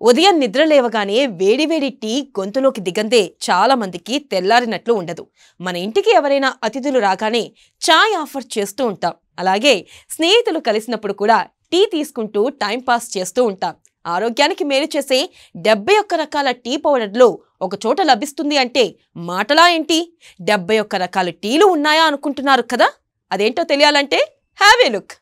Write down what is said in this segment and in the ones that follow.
ఉదయం నిద్ర లేవగానే వేడివేడి టీ గొంతులోకి దిగందే చాలా మందికి తెల్లారినట్లు ఉండదు. మన ఇంటికి ఎవరైనా అతిథులు రాగానే చాయ్ ఆఫర్ చేస్తూ ఉంటాం. అలాగే స్నేహితులు కలిసినప్పుడు కూడా టీ తీసుకుంటూ టైం పాస్ చేస్తూ ఉంటాం. ఆరోగ్యానికి మేలు చేసే 71 రకాల టీ పౌడర్లు ఒక చోట లభిస్తుంది అంటే మాటలా ఏంటి? 71 రకాల టీలు ఉన్నాయా అనుకుంటున్నారు కదా? అదేంటో తెలియాలంటే హ్యావ్ ఏ లుక్.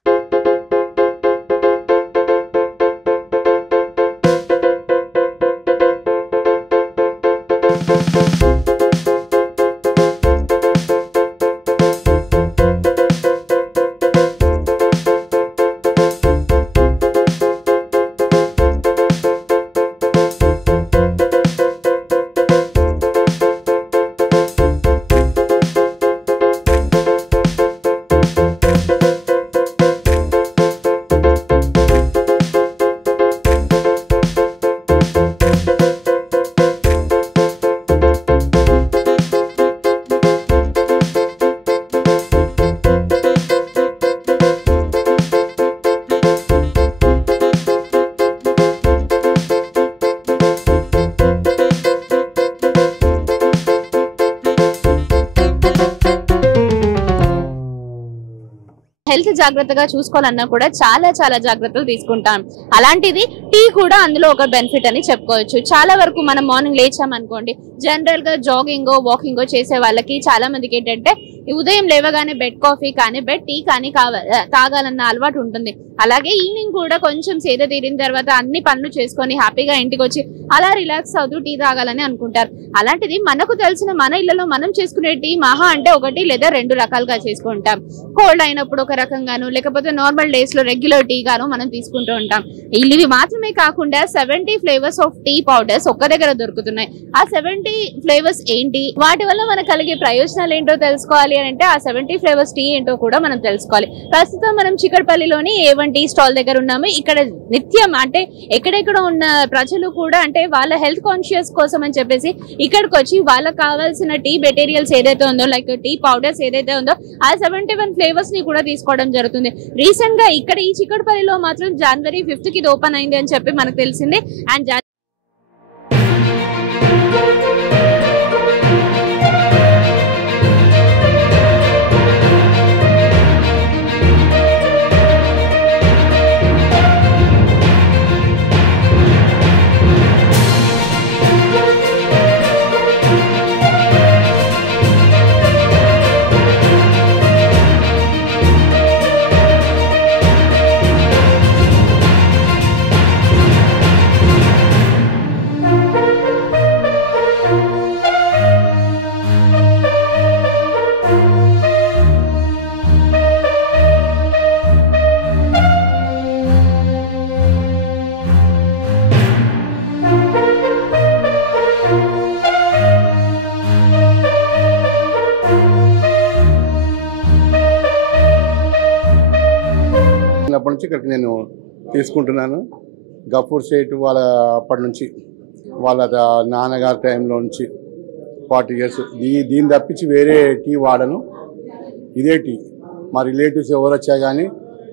హెల్త్ జాగ్రత్తగా చూసుకోవాలన్నా కూడా చాలా చాలా జాగ్రత్తలు తీసుకుంటాం. అలాంటిది టీ కూడా అందులో ఒక బెనిఫిట్ అని చెప్పుకోవచ్చు. చాలా వరకు మనం మార్నింగ్ లేచామనుకోండి, జనరల్ గా జాగింగో వాకింగో చేసే వాళ్ళకి చాలా మందికి ఏంటంటే ఉదయం లేవగానే బెడ్ కాఫీ కానీ బెడ్ టీ కానీ తాగాలన్న అలవాటు ఉంటుంది. అలాగే ఈవినింగ్ కూడా కొంచెం సేద తీరిన తర్వాత అన్ని పనులు చేసుకొని హ్యాపీగా ఇంటికి వచ్చి అలా రిలాక్స్ అవుతూ టీ తాగాలని అనుకుంటారు. అలాంటిది మనకు తెలిసిన మన ఇళ్లలో మనం చేసుకునే టీ మహా అంటే 1 లేదా 2 రకాలుగా చేసుకుంటాం. కోల్డ్ అయినప్పుడు ఒక రకంగాను, లేకపోతే నార్మల్ డేస్ లో రెగ్యులర్ టీ గాను మనం తీసుకుంటూ ఉంటాం. ఇవి మాత్రమే కాకుండా 70 ఫ్లేవర్స్ ఆఫ్ టీ పౌడర్స్ ఒక్క దగ్గర దొరుకుతున్నాయి. ఆ 70 ఫ్లేవర్స్ ఏంటి, వాటి వల్ల మనకు కలిగే ప్రయోజనాలు ఏంటో తెలుసుకోవాలి అంటే ఆ 70 ఫ్లేవర్స్ టీ ఏంటో కూడా మనం తెలుసుకోవాలి. ప్రస్తుతం మనం చిక్కడపల్లిలోని A1 టీ స్టాల్ దగ్గర ఉన్నాము. ఇక్కడ నిత్యం అంటే ఎక్కడెక్కడ ఉన్న ప్రజలు కూడా అంటే వాళ్ళ హెల్త్ కాన్షియస్ కోసం అని చెప్పేసి ఇక్కడికి వచ్చి వాళ్ళకి కావాల్సిన టీ మెటీరియల్స్ ఏదైతే ఉందో, లైక్ టీ పౌడర్స్ ఏదైతే ఉందో ఆ 71 ఫ్లేవర్స్ ని కూడా తీసుకోవడం జరుగుతుంది. రీసెంట్ గా ఇక్కడ ఈ చిక్కడపల్లిలో మాత్రం January 5th కి ఇది ఓపెన్ అయింది అని చెప్పి మనకు తెలిసింది. అండ్ అప్పటి నుంచి ఇక్కడికి నేను తీసుకుంటున్నాను. గఫూర్ సేట్ వాళ్ళ అప్పటి నుంచి వాళ్ళ నాన్నగారి టైంలో నుంచి 40 years దీన్ని తప్పించి వేరే టీ వాడను. ఇదే టీ. మా రిలేటివ్స్ ఎవరు వచ్చా కానీ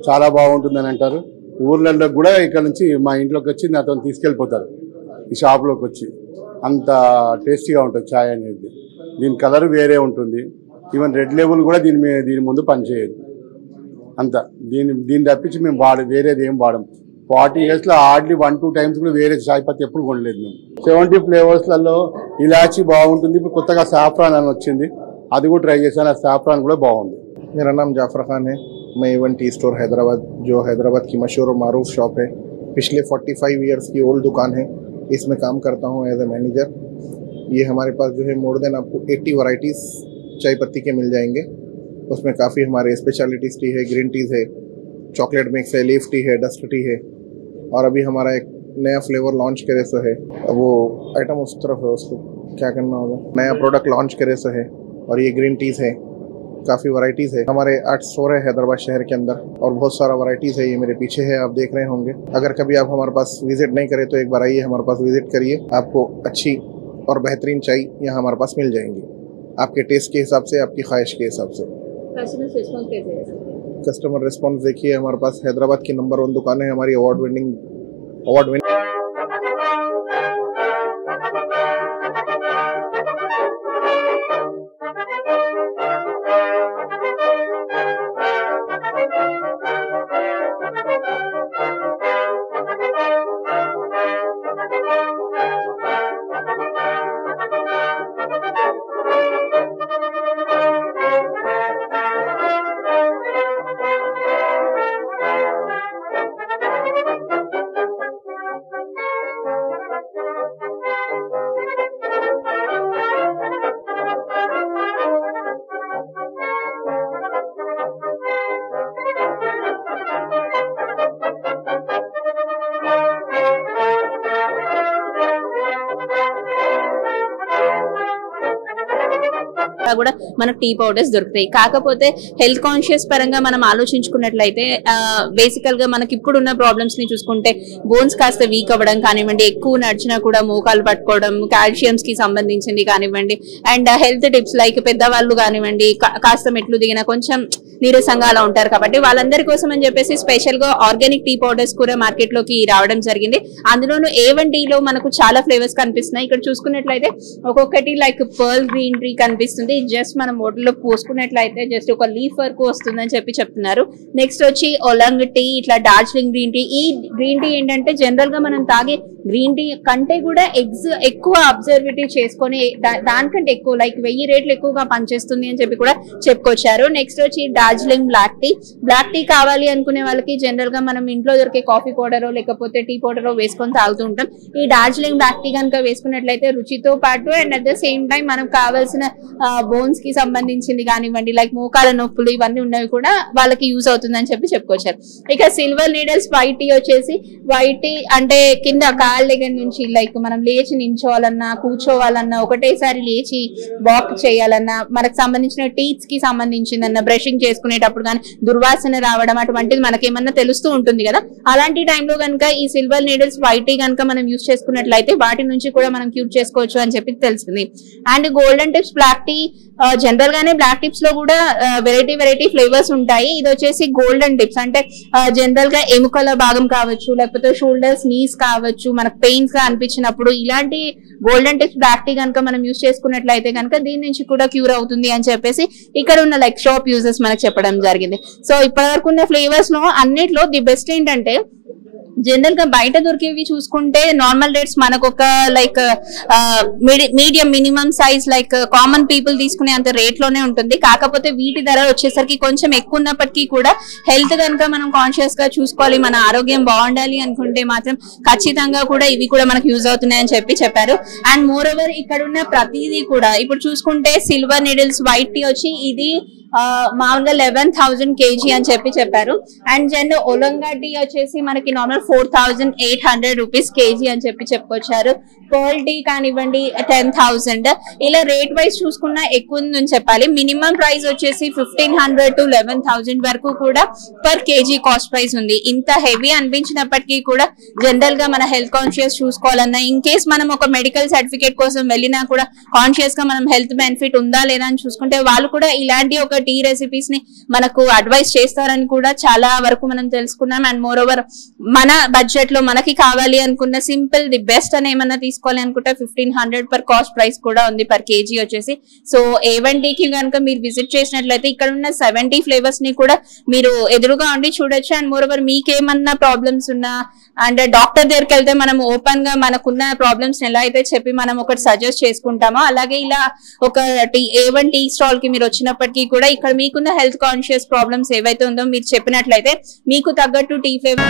చాలా బాగుంటుందని అంటారు. ఊర్లలో కూడా ఇక్కడ నుంచి మా ఇంట్లోకి వచ్చి నాతో తీసుకెళ్ళిపోతారు. ఈ షాప్లోకి వచ్చి అంత టేస్టీగా ఉంటుంది ఛాయ్ అనేది. దీని కలర్ వేరే ఉంటుంది. ఈవెన్ రెడ్ లేబుల్ కూడా దీని ముందు పనిచేయదు. అంత దీన్ని తప్పించి మేము వేరేది ఏం వాడము. 40 yearsలో హార్డ్లీ 1-2 times కూడా వేరే చాయ్ పత్తి ఎప్పుడు కొనలేదు మేము. 70 ఫ్లేవర్స్లలో ఇలాచీ బాగుంటుంది. ఇప్పుడు కొత్తగా సాఫ్రాన్ అని వచ్చింది, అది కూడా ట్రై చేశాను. ఆ సాఫ్రాన్ కూడా బాగుంది. मेरा नाम जाफर खान है। मैं A1 टी स्टोर हैदराबाद, जो हैदराबाद की मशहूर और मारूफ शॉप है, पिछले 45 years की ओल्ड दुकान है, इसमें काम करता हूँ एज ए मैनेजर। ये हमारे पास जो है मोर देन आपको 80 वैरायटीज़ चाय पत्ती के मिल जाएंगे। उसमें काफ़ी हमारे स्पेशलिटीज़ टी है, ग्रीन टीज़ है, चॉकलेट मिक्स है, लीफ टी है, डस्ट टी है, और अभी हमारा एक नया फ्लेवर लॉन्च करे सो है। वो आइटम उस तरफ है, उसको क्या करना होगा। नया प्रोडक्ट लॉन्च करे सो है, और ये ग्रीन टीज़ है, काफ़ी वैरायटीज़ है। हमारे 8 स्टोर है हैदराबाद शहर के अंदर, और बहुत सारा वैरायटीज़ है। ये मेरे पीछे है, आप देख रहे होंगे। अगर कभी आप हमारे पास विजिट नहीं करें तो एक बार आइए, हमारे पास विजिट करिए। आपको अच्छी और बेहतरीन चाय यहाँ हमारे पास मिल जाएंगी, आपके टेस्ट के हिसाब से, आपकी ख्वाहिश के हिसाब से। कस्टमर रिस्पॉन्स देखिए, हमारे पास हैदराबाद की नंबर 1 दुकान है हमारी, अवार्ड विनिंग ఎక్కడా కూడా మనకు టీ పౌడర్స్ దొరుకుతాయి. కాకపోతే హెల్త్ కాన్షియస్ పరంగా మనం ఆలోచించుకున్నట్లయితే బేసికల్ గా మనకి ఇప్పుడున్న ప్రాబ్లమ్స్ ని చూసుకుంటే బోన్స్ కాస్త వీక్ అవ్వడం కానివ్వండి, ఎక్కువ నడిచినా కూడా మోకాలు పట్టుకోవడం, కాల్షియమ్స్ కి సంబంధించింది కానివ్వండి, అండ్ హెల్త్ టిప్స్ లైక్ పెద్దవాళ్ళు కానివ్వండి కాస్త మెట్లు దిగిన కొంచెం నీరసంగా అలా ఉంటారు కాబట్టి వాళ్ళందరి కోసం అని చెప్పేసి స్పెషల్ గా ఆర్గానిక్ టీ పౌడర్స్ కూడా మార్కెట్ లోకి రావడం జరిగింది. అందులోనూ A1 టీలో మనకు చాలా ఫ్లేవర్స్ కనిపిస్తున్నాయి. ఇక్కడ చూసుకున్నట్లయితే ఒక్కొక్కటి లైక్ పర్ల్ గ్రీన్ టీ కనిపిస్తుంది. జస్ట్ మనం వాటర్లో పోసుకున్నట్లయితే జస్ట్ ఒక లీఫ్ వరకు వస్తుందని చెప్తున్నారు. నెక్స్ట్ వచ్చి ఒలంగ్ టీ, ఇట్లా డార్జిలింగ్ గ్రీన్ టీ. ఈ గ్రీన్ టీ ఏంటంటే జనరల్ గా మనం తాగే గ్రీన్ టీ కంటే కూడా ఎక్కువ అబ్జర్వేటివ్ చేసుకొని దానికంటే ఎక్కువ లైక్ 1000 రేట్లు ఎక్కువగా పనిచేస్తుంది అని చెప్పి కూడా చెప్పుకొచ్చారు. నెక్స్ట్ వచ్చి Darjeeling black tea. Black tea కావాలి అనుకునే వాళ్ళకి జనరల్ గా మనం ఇంట్లో దొరికే కాఫీ పౌడర్ లేకపోతే టీ పౌడర్ వేసుకొని తాగుతూ ఉంటాం. ఈ డార్జిలింగ్ బ్లాక్ టీ కనుక వేసుకున్నట్లయితే రుచితో పాటు and at the same time మనకు కావాల్సిన బోన్స్ కి సంబంధించింది కానివ్వండి, లైక్ మోకాల నొప్పులు ఇవన్నీ ఉన్నవి కూడా వాళ్ళకి యూజ్ అవుతుందని చెప్పుకొచ్చారు. ఇక సిల్వర్ నీడల్స్ వైట్ టీ వచ్చేసి, వైట్ టీ అంటే కింద కాళ్ళ దగ్గర నుంచి లైక్ మనం లేచి నించోవాలన్నా కూర్చోవాలన్నా ఒకటేసారి లేచి వాక్ చేయాలన్నా మనకు సంబంధించిన టీత్స్ కి సంబంధించిందన్న బ్రషింగ్ చేసుకునేటప్పుడు కానీ దుర్వాసన రావడం అటువంటిది మనకేమన్నా తెలుస్తూ ఉంటుంది కదా. అలాంటి టైంలో కనుక ఈ సిల్వర్ నీడిల్స్ వైట్ టీ కనుక మనం యూజ్ చేసుకున్నట్లయితే వాటి నుంచి కూడా మనం క్యూర్ చేసుకోవచ్చు అని చెప్పి తెలిసింది. And golden tips black tea general గానే బ్లాక్ టిప్స్ లో కూడా వెరైటీ ఫ్లేవర్స్ ఉంటాయి. ఇది వచ్చేసి గోల్డెన్ టిప్స్ అంటే జనరల్ గా ఎముకల భాగం కావచ్చు, లేకపోతే షోల్డర్స్ నీస్ కావచ్చు, మనకు పెయిన్స్ గా అనిపించినప్పుడు ఇలాంటి గోల్డెన్ టిప్స్ బ్లాక్ టీ కనుక మనం యూజ్ చేసుకున్నట్లయితే కనుక దీని నుంచి కూడా క్యూర్ అవుతుంది అని చెప్పేసి ఇక్కడ ఉన్న లైక్ షాప్ యూజర్స్ మనకు చెప్పడం జరిగింది. సో ఇప్పటి వరకు ఉన్న ఫ్లేవర్స్ లో అన్నిట్లో ది బెస్ట్ ఏంటంటే జనరల్ గా బయట దొరికేవి చూసుకుంటే నార్మల్ రేట్స్ మనకు ఒక like medium minimum size like common people తీసుకునే అంత రేట్ లోనే ఉంటుంది. కాకపోతే వీటి ధర వచ్చేసరికి కొంచెం ఎక్కువ ఉన్నప్పటికీ కూడా హెల్త్ కనుక మనం కాన్షియస్ గా చూసుకోవాలి, మన ఆరోగ్యం బాగుండాలి అనుకుంటే మాత్రం ఖచ్చితంగా కూడా ఇవి కూడా మనకు యూజ్ అవుతున్నాయని చెప్పారు. అండ్ మోర్ ఓవర్ ఇక్కడ ఉన్న ప్రతిదీ కూడా ఇప్పుడు చూసుకుంటే సిల్వర్ నీడిల్స్ వైట్ టీ వచ్చి ఇది మామూలుగా 11,000 kg అని చెప్పారు. అండ్ జన్ ఒలంగా టీ వచ్చేసి మనకి నార్మల్ 4,800 rupees kg అని చెప్పుకొచ్చారు. పర్ల్ టీ కానివ్వండి 10,000. ఇలా రేట్ వైజ్ చూసుకున్నా ఎక్కువ ఉందని చెప్పాలి. మినిమం ప్రైస్ వచ్చేసి 1,500 to 11,000 వరకు కూడా పర్ కేజీ కాస్ట్ ప్రైస్ ఉంది. ఇంత హెవీ అనిపించినప్పటికీ కూడా జనరల్ గా మన హెల్త్ కాన్షియస్ చూసుకోవాలన్నా ఇన్ కేస్ మనం ఒక మెడికల్ సర్టిఫికేట్ కోసం వెళ్ళినా కూడా కాన్షియస్ గా మనం హెల్త్ బెనిఫిట్ ఉందా లేదా అని చూసుకుంటే వాళ్ళు కూడా ఇలాంటి ఒక టీ రెసిపీస్ ని మనకు అడ్వైస్ చేస్తారని కూడా చాలా వరకు మనం తెలుసుకున్నాం. అండ్ మోర్ ఓవర్ మన బడ్జెట్ లో మనకి కావాలి అనుకున్న సింపుల్ ది బెస్ట్ అని ఏమన్నా తీసుకోవాలి అనుకుంటే 1,500 పర్ కాస్ట్ ప్రైస్ కూడా ఉంది పర్ కేజీ వచ్చేసి. సో A1 టీకి కనుక మీరు విజిట్ చేసినట్లయితే ఇక్కడ ఉన్న 70 ఫ్లేవర్స్ ని కూడా మీరు ఎదురుగా ఉండి చూడొచ్చు. అండ్ మోర్ ఓవర్ మీకేమన్నా ప్రాబ్లమ్స్ ఉన్నా అండ్ డాక్టర్ దగ్గరికి వెళ్తే మనం ఓపెన్ గా మనకున్న ప్రాబ్లమ్స్ ఎలా అయితే చెప్పి మనం ఒకటి సజెస్ట్ చేసుకుంటామో అలాగే ఇలా ఒక A1 టీ స్టాల్ కి మీరు వచ్చినప్పటికీ కూడా ఇక్కడ మీకున్న హెల్త్ కాన్షియస్ ప్రాబ్లమ్స్ ఏవైతే ఉందో మీరు చెప్పినట్లయితే మీకు తగ్గట్టు టీ ఫ్లేవర్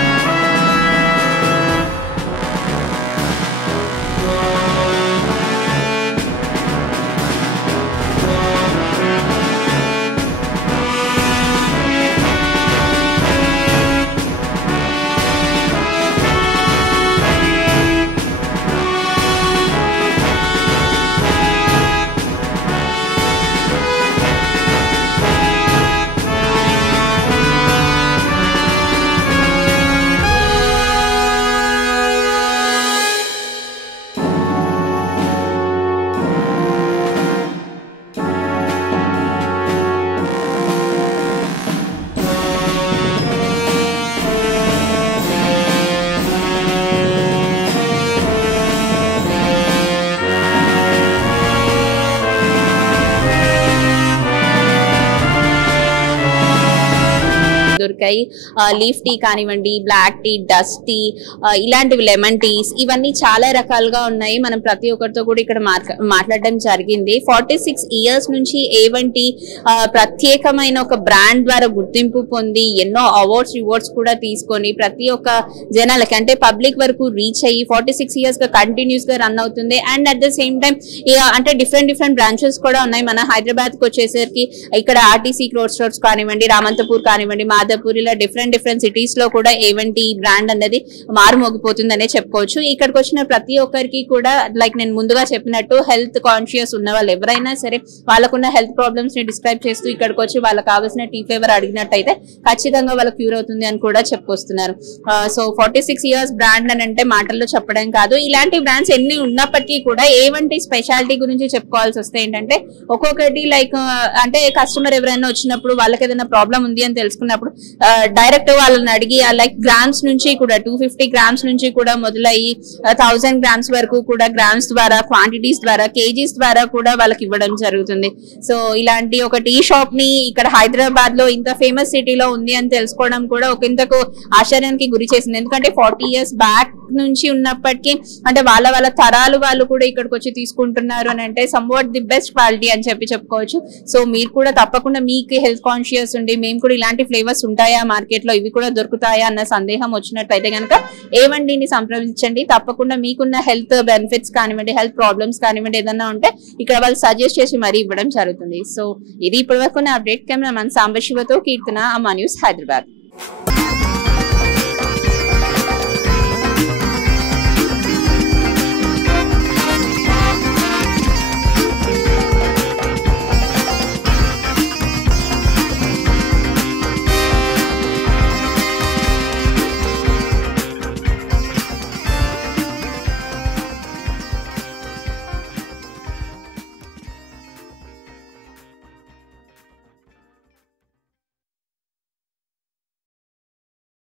దొరికాయి. లీఫ్ టీ కానివ్వండి, బ్లాక్ టీ, డస్ట్ టీ, ఇలాంటివి లెమన్ టీస్ ఇవన్నీ చాలా రకాలుగా ఉన్నాయి. మనం ప్రతి ఒక్కరితో కూడా ఇక్కడ మాట్లాడడం జరిగింది. 46 years నుంచి A1 టీ ప్రత్యేకమైన ఒక బ్రాండ్ ద్వారా గుర్తింపు పొంది ఎన్నో అవార్డ్స్ రివార్డ్స్ కూడా తీసుకొని ప్రతి ఒక్క జనాలకి అంటే పబ్లిక్ వరకు రీచ్ అయ్యి 46 years గా కంటిన్యూస్ గా రన్ అవుతుంది. And at the same time అంటే డిఫరెంట్ బ్రాంచెస్ కూడా ఉన్నాయి. మన హైదరాబాద్ కి వచ్చేసరికి ఇక్కడ RTC క్లోత్ స్టోర్స్ కానివ్వండి, రామంతపూర్ కానివ్వండి, మాధవపూర్ సింగపూర్ ఇలా డిఫరెంట్ సిటీస్ లో కూడా ఏవంటి బ్రాండ్ అనేది మారుమోగిపోతుందనే చెప్పుకోవచ్చు. ఇక్కడికి వచ్చిన ప్రతి ఒక్కరికి కూడా లైక్ నేను ముందుగా చెప్పినట్టు హెల్త్ కాన్షియస్ ఉన్న వాళ్ళు ఎవరైనా సరే వాళ్ళకున్న హెల్త్ ప్రాబ్లమ్స్ ని డిస్క్రైబ్ చేస్తూ ఇక్కడికి వచ్చి వాళ్ళకి కావాల్సిన టీ ఫ్లేవర్ అడిగినట్టయితే ఖచ్చితంగా వాళ్ళకి క్యూర్ అవుతుంది అని కూడా చెప్పుకొస్తున్నారు. సో 46 years బ్రాండ్ అని అంటే మాటల్లో చెప్పడం కాదు. ఇలాంటి బ్రాండ్స్ ఎన్ని ఉన్నప్పటికీ కూడా ఏవంటి స్పెషాలిటీ గురించి చెప్పుకోవాల్సి వస్తే ఏంటంటే ఒక్కొక్కటి లైక్ అంటే కస్టమర్ ఎవరైనా వచ్చినప్పుడు వాళ్ళకి ఏదైనా ప్రాబ్లం ఉంది అని తెలుసుకున్నప్పుడు డైరెక్ట్ వాళ్ళని అడిగి లైక్ గ్రామ్స్ నుంచి కూడా 250 grams నుంచి కూడా మొదలయ్యి 1000 grams వరకు కూడా గ్రామ్స్ ద్వారా క్వాంటిటీస్ ద్వారా కేజీస్ ద్వారా కూడా వాళ్ళకి ఇవ్వడం జరుగుతుంది. సో ఇలాంటి ఒక టీ షాప్ ని ఇక్కడ హైదరాబాద్ లో ఇంత ఫేమస్ సిటీలో ఉంది అని తెలుసుకోవడం కూడా ఒక ఇంతకు ఆశ్చర్యానికి గురి చేసింది. ఎందుకంటే 40 years బ్యాక్ నుంచి ఉన్నప్పటికీ అంటే వాళ్ళ తరాలు వాళ్ళు కూడా ఇక్కడికి వచ్చి తీసుకుంటున్నారు అని అంటే సమ్వాట్ ది బెస్ట్ క్వాలిటీ అని చెప్పుకోవచ్చు. సో మీరు కూడా తప్పకుండా మీకు హెల్త్ కాన్షియస్ ఉండి మేము కూడా ఇలాంటి ఫ్లేవర్స్ ఉంటాయా మార్కెట్ లో, ఇవి కూడా దొరుకుతాయా అన్న సందేహం వచ్చినట్టయితే కనుక ఏవండిని సంప్రదించండి. తప్పకుండా మీకున్న హెల్త్ బెనిఫిట్స్ కానివ్వండి, హెల్త్ ప్రాబ్లమ్స్ కానివ్వండి ఏదన్నా ఉంటే ఇక్కడ వాళ్ళు సజెస్ట్ చేసి మరీ ఇవ్వడం జరుగుతుంది. సో ఇది ఇప్పటి వరకు అప్డేట్. కెమెరామన్ సాంబశివతో కీర్తన, అమ్మా న్యూస్, హైదరాబాద్.